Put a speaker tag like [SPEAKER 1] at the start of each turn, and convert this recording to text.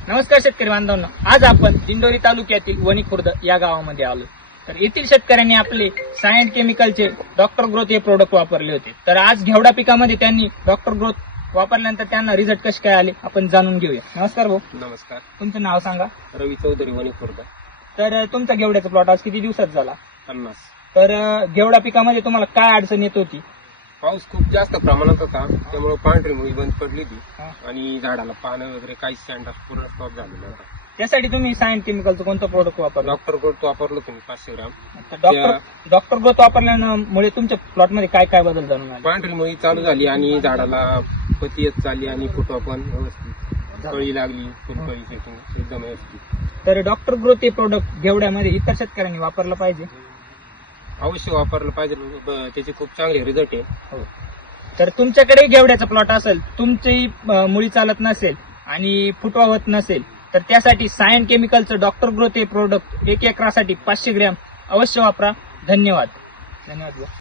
[SPEAKER 1] नमस्कार शेतकरी बांधवांनो, आज आपण दिंडोरी तालुक्यातील वणी खुर्द या गावामध्ये आलो. तर येथील शेतकऱ्यांनी आपले सायंट केमिकलचे डॉक्टर ग्रोथ हे प्रोडक्ट वापरले होते. तर आज घेवडा पिकामध्ये त्यांनी डॉक्टर ग्रोथ वापरल्यानंतर त्यांना रिझल्ट कसे काय आले आपण जाणून घेऊया. नमस्कार भाऊ.
[SPEAKER 2] नमस्कार.
[SPEAKER 1] तुमचं नाव सांगा.
[SPEAKER 2] रवी चौधरी, वणी खुर्द.
[SPEAKER 1] तर तुमचा घेवड्याचा प्लॉट आज किती दिवसात झाला?
[SPEAKER 2] 50.
[SPEAKER 1] तर घेवडा पिकामध्ये तुम्हाला काय अडचण येत होती?
[SPEAKER 2] पाऊस खूप जास्त प्रमाणात होता, त्यामुळे पांढरी मुळी बंद पडली होती
[SPEAKER 1] हा.
[SPEAKER 2] आणि झाडाला पानं वगैरे काहीच स्टँड पूर्ण स्टॉप झालेला होता.
[SPEAKER 1] त्यासाठी तुम्ही सायंट केमिकलचं कोणतं प्रोडक्ट वापरलं?
[SPEAKER 2] डॉक्टर गोल्ड वापरलो तुम्ही 500 ग्राम.
[SPEAKER 1] डॉक्टर ग्रोथ वापरल्यामुळे तुमच्या प्लॉटमध्ये काय काय बदल जाणून आले?
[SPEAKER 2] पांढरी मुळी चालू झाली आणि झाडाला पती येत चालली आणि फुटवा पण व्यवस्थित, कळी लागली, फुलकळी सेटिंग एकदम व्यवस्थित.
[SPEAKER 1] तर डॉक्टर ग्रोथ हे प्रोडक्ट घेवड्यामध्ये इतर शेतकऱ्यांनी वापरलं पाहिजे.
[SPEAKER 2] अवश्य वापरलं पाहिजे, त्याचे खूप चांगले रिझल्ट आहे.
[SPEAKER 1] हो. तर तुमच्याकडे घेवड्याचा प्लॉट असेल, तुमची मुळी चालत नसेल आणि फुटवा होत नसेल, तर त्यासाठी सायंट केमिकलचं डॉक्टर ग्रोथ हे प्रोडक्ट 1 एकरासाठी 500 ग्रॅम अवश्य वापरा. धन्यवाद.